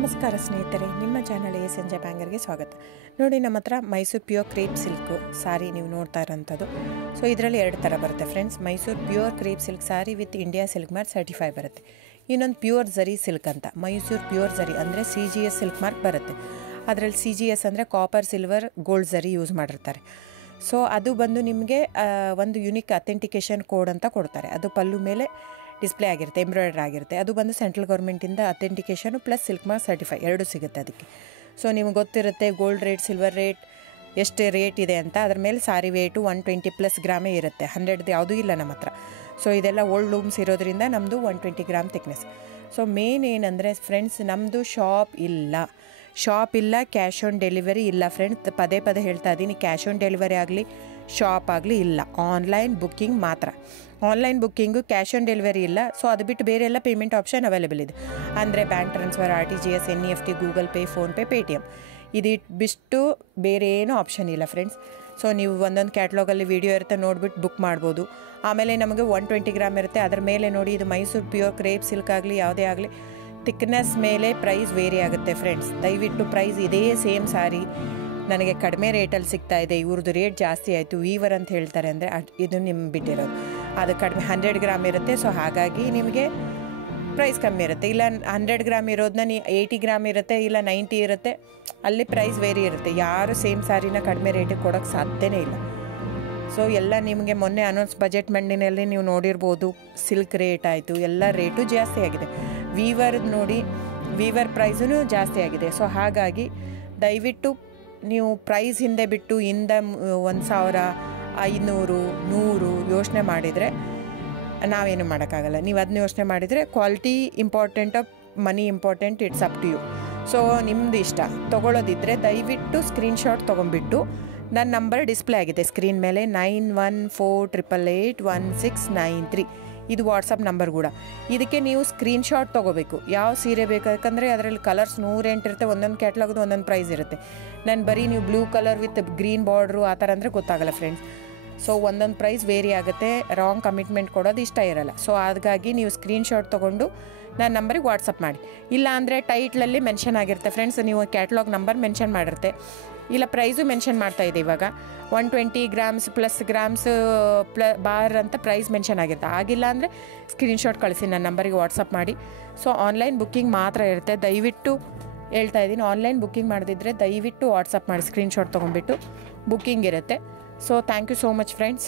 ನಮಸ್ಕಾರ ಸ್ನೇಹಿತರೆ, ನಿಮ್ಮ ಚಾನಲ್ ಸಂಜೆ ಬ್ಯಾಂಗರ್ಗೆ ಸ್ವಾಗತ. ನೋಡಿ, ನಮ್ಮ ಹತ್ರ ಮೈಸೂರು ಪ್ಯೂರ್ ಕ್ರೇಪ್ ಸಿಲ್ಕ್ ಸಾರಿ ನೀವು ನೋಡ್ತಾ ಇರೋಂಥದ್ದು. ಸೊ ಇದರಲ್ಲಿ ಎರಡು ಥರ ಬರುತ್ತೆ friends. Mysuru pure crepe silk sorry with India silk mark certify ಬರುತ್ತೆ. ಇನ್ನೊಂದು ಪ್ಯೂರ್ ಝರಿ ಸಿಲ್ಕ್ ಅಂತ, ಮೈಸೂರು ಪ್ಯೂರ್ ಝರಿ ಅಂದರೆ CGS ಸಿಲ್ಕ್ ಮಾರ್ಕ್ ಬರುತ್ತೆ. ಅದರಲ್ಲಿ CGS ಅಂದರೆ ಕಾಪರ್, ಸಿಲ್ವರ್, ಗೋಲ್ಡ್ ಝರಿ ಯೂಸ್ ಮಾಡಿರ್ತಾರೆ. ಸೊ ಅದು ಬಂದು ನಿಮಗೆ ಒಂದು ಯುನಿಕ್ ಅಥೆಂಟಿಕೇಷನ್ ಕೋಡ್ ಅಂತ ಕೊಡ್ತಾರೆ. ಅದು ಪಲ್ಲು ಮೇಲೆ ಡಿಸ್ಪ್ಲೇ ಆಗಿರುತ್ತೆ, ಎಂಬ್ರಾಯ್ಡ್ರಿ ಆಗಿರುತ್ತೆ. ಅದು ಬಂದು ಸೆಂಟ್ರಲ್ ಗೌರ್ಮೆಂಟಿಂದ ಅಥೆಂಟಿಕೇಷನು ಪ್ಲಸ್ ಸಿಲ್ಕ್ ಮಾರ್ಕ್ ಸರ್ಟಿಫೈ ಎರಡೂ ಸಿಗುತ್ತೆ ಅದಕ್ಕೆ. ಸೊ ನಿಮ್ಗೆ ಗೊತ್ತಿರುತ್ತೆ ಗೋಲ್ಡ್ ರೇಟ್, ಸಿಲ್ವರ್ ರೇಟ್ ಎಷ್ಟು ರೇಟ್ ಇದೆ ಅಂತ. ಅದ್ರ ಮೇಲೆ ಸಾರಿ ವೇಟು 120+ ಗ್ರಾಮೇ ಇರುತ್ತೆ, 100 ಯಾವುದೂ ಇಲ್ಲ ನಮ್ಮ ಹತ್ರ. ಸೊ ಇದೆಲ್ಲ ಓಲ್ಡ್ ಲೂಮ್ಸ್ ಇರೋದ್ರಿಂದ ನಮ್ಮದು 120 ಗ್ರಾಮ್ ಥಿಕ್ನೆಸ್. ಸೊ ಮೇನ್ ಏನಂದರೆ ಫ್ರೆಂಡ್ಸ್, ನಮ್ಮದು ಶಾಪ್ ಇಲ್ಲ, ಕ್ಯಾಶ್ ಆನ್ ಡೆಲಿವರಿ ಇಲ್ಲ ಫ್ರೆಂಡ್ಸ್. ಪದೇ ಹೇಳ್ತಾ ಇದ್ದೀನಿ, ಕ್ಯಾಶ್ ಆನ್ ಡೆಲಿವರಿ ಆಗಲಿ, ಶಾಪ್ ಆಗಲಿ ಇಲ್ಲ, ಆನ್ಲೈನ್ ಬುಕ್ಕಿಂಗ್ ಮಾತ್ರ. Online booking, cash on delivery ಇಲ್ಲ. ಸೊ ಅದು ಬಿಟ್ಟು ಬೇರೆ ಎಲ್ಲ ಪೇಮೆಂಟ್ ಆಪ್ಷನ್ ಅವೈಲೇಬಲ್ ಇದೆ. ಅಂದರೆ bank transfer, RTGS, NEFT, Google pay, PhonePe, Paytm. ಇದು ಬಿಟ್ಟು ಬೇರೆ ಏನೂ ಆಪ್ಷನ್ ಇಲ್ಲ ಫ್ರೆಂಡ್ಸ್. ಸೊ ನೀವು ಒಂದೊಂದು ಕ್ಯಾಟ್ಲಾಗಲ್ಲಿ ವೀಡಿಯೋ ಇರುತ್ತೆ, ನೋಡಿಬಿಟ್ಟು ಬುಕ್ ಮಾಡ್ಬೋದು. ಆಮೇಲೆ ನಮಗೆ 120 ಗ್ರಾಮ್ ಇರುತ್ತೆ. ಅದ್ರ ಮೇಲೆ ನೋಡಿ, ಇದು ಮೈಸೂರು ಪ್ಯೂರ್ ಕ್ರೇಪ್ ಸಿಲ್ಕ್ ಆಗಲಿ ಯಾವುದೇ ಆಗಲಿ ಥಿಕ್ನೆಸ್ ಮೇಲೆ ಪ್ರೈಸ್ ವೇರಿ ಆಗುತ್ತೆ ಫ್ರೆಂಡ್ಸ್. ದಯವಿಟ್ಟು ಪ್ರೈಸ್ ಇದೇ ಸೇಮ್ ಸಾರಿ ನನಗೆ ಕಡಿಮೆ ರೇಟಲ್ಲಿ ಸಿಗ್ತಾ ಇದೆ, ಇವ್ರದ್ದು ರೇಟ್ ಜಾಸ್ತಿ ಆಯಿತು ವೀವರ್ ಅಂತ ಹೇಳ್ತಾರೆ ಅಂದರೆ ಇದು ನಿಮ್ಗೆ ಬಿಟ್ಟಿರೋದು. ಅದು ಕಡಿಮೆ 100 ಗ್ರಾಮ್ ಇರುತ್ತೆ. ಸೊ ಹಾಗಾಗಿ ನಿಮಗೆ ಪ್ರೈಸ್ ಕಮ್ಮಿ ಇರುತ್ತೆ. ಇಲ್ಲ 100 ಗ್ರಾಮ್ ಇರೋದನ್ನ 80 ಗ್ರಾಮ್ ಇರುತ್ತೆ, ಇಲ್ಲ 90 ಇರುತ್ತೆ, ಅಲ್ಲಿ ಪ್ರೈಸ್ ವೇರಿ ಇರುತ್ತೆ. ಯಾರು ಸೇಮ್ ಸಾರಿನ ಕಡಿಮೆ ರೇಟಿಗೆ ಕೊಡೋಕ್ಕೆ ಸಾಧ್ಯನೇ ಇಲ್ಲ. ಸೊ ಎಲ್ಲ ನಿಮಗೆ ಮೊನ್ನೆ ಅನೌನ್ಸ್ ಬಜೆಟ್ ಮಂಡಿನಲ್ಲಿ ನೀವು ನೋಡಿರ್ಬೋದು, ಸಿಲ್ಕ್ ರೇಟ್ ಆಯಿತು, ಎಲ್ಲ ರೇಟು ಜಾಸ್ತಿ ಆಗಿದೆ. ವೀವರ್ದು ನೋಡಿ, ವೀವರ್ ಪ್ರೈಸೂ ಜಾಸ್ತಿ ಆಗಿದೆ. ಸೊ ಹಾಗಾಗಿ ದಯವಿಟ್ಟು ನೀವು ಪ್ರೈಸ್ ಹಿಂದೆ ಬಿಟ್ಟು 1,000, 500, 100 ಯೋಚನೆ ಮಾಡಿದರೆ ನಾವೇನು ಮಾಡೋಕ್ಕಾಗಲ್ಲ. ನೀವು ಅದನ್ನ ಯೋಚನೆ ಮಾಡಿದರೆ quality important, money important, it's up to you. So ನಿಮ್ಮದು ಇಷ್ಟ. ತೊಗೊಳ್ಳೋದಿದ್ದರೆ ದಯವಿಟ್ಟು ಸ್ಕ್ರೀನ್ಶಾಟ್ ತೊಗೊಂಡ್ಬಿಟ್ಟು, ನನ್ನ ನಂಬರ್ ಡಿಸ್ಪ್ಲೇ ಆಗಿದೆ ಸ್ಕ್ರೀನ್ ಮೇಲೆ, 9148881693. ಇದು ವಾಟ್ಸಪ್ ನಂಬರ್ ಕೂಡ. ಇದಕ್ಕೆ ನೀವು ಸ್ಕ್ರೀನ್ಶಾಟ್ ತೊಗೋಬೇಕು. ಯಾವ ಸೀರೆ ಬೇಕು, ಯಾಕಂದರೆ ಅದರಲ್ಲಿ ಕಲರ್ಸ್ 108 ಇರುತ್ತೆ, ಒಂದೊಂದು ಕ್ಯಾಟ್ಲಾಗ್ದು ಒಂದೊಂದು ಪ್ರೈಸ್ ಇರುತ್ತೆ. ನಾನು ಬರೀ ನೀವು blue colour with green border ಆ ಥರ ಅಂದರೆ ಗೊತ್ತಾಗಲ್ಲ ಫ್ರೆಂಡ್ಸ್. ಸೊ ಒಂದೊಂದು ಪ್ರೈಸ್ ವೇರಿ ಆಗುತ್ತೆ, ರಾಂಗ್ ಕಮಿಟ್ಮೆಂಟ್ ಕೊಡೋದು ಇಷ್ಟ ಇರಲ್ಲ. ಸೊ ಹಾಗಾಗಿ ನೀವು ಸ್ಕ್ರೀನ್ಶಾಟ್ ತೊಗೊಂಡು ನನ್ನ ನಂಬರಿಗೆ ವಾಟ್ಸಪ್ ಮಾಡಿ. ಇಲ್ಲ ಅಂದರೆ ಟೈಟ್ಲಲ್ಲಿ ಮೆನ್ಷನ್ ಆಗಿರುತ್ತೆ ಫ್ರೆಂಡ್ಸ್, ನೀವು ಕ್ಯಾಟ್ಲಾಗ್ ನಂಬರ್ ಮೆನ್ಷನ್ ಮಾಡಿರುತ್ತೆ, ಇಲ್ಲ ಪ್ರೈಸು ಮೆನ್ಷನ್ ಮಾಡ್ತಾಯಿದೆ. ಇವಾಗ 120 ಗ್ರಾಮ್ಸ್ +ಗ್ರಾಮ್ಸ್ ಬಾರ್ ಅಂತ ಪ್ರೈಸ್ ಮೆನ್ಷನ್ ಆಗಿರುತ್ತೆ. ಆಗಿಲ್ಲ ಅಂದರೆ ಸ್ಕ್ರೀನ್ಶಾಟ್ ಕಳಿಸಿ, ನನ್ನ ನಂಬರಿಗೆ ವಾಟ್ಸಪ್ ಮಾಡಿ. ಸೊ ಆನ್ಲೈನ್ ಬುಕ್ಕಿಂಗ್ ಮಾತ್ರ ಇರುತ್ತೆ. ದಯವಿಟ್ಟು ಹೇಳ್ತಾ ಇದ್ದೀನಿ, ಆನ್ಲೈನ್ ಬುಕ್ಕಿಂಗ್ ಮಾಡದಿದ್ದರೆ ದಯವಿಟ್ಟು ವಾಟ್ಸಪ್ ಮಾಡಿ, ಸ್ಕ್ರೀನ್ಶಾಟ್ ತೊಗೊಂಡ್ಬಿಟ್ಟು ಬುಕ್ಕಿಂಗ್ ಇರುತ್ತೆ. So thank you so much friends.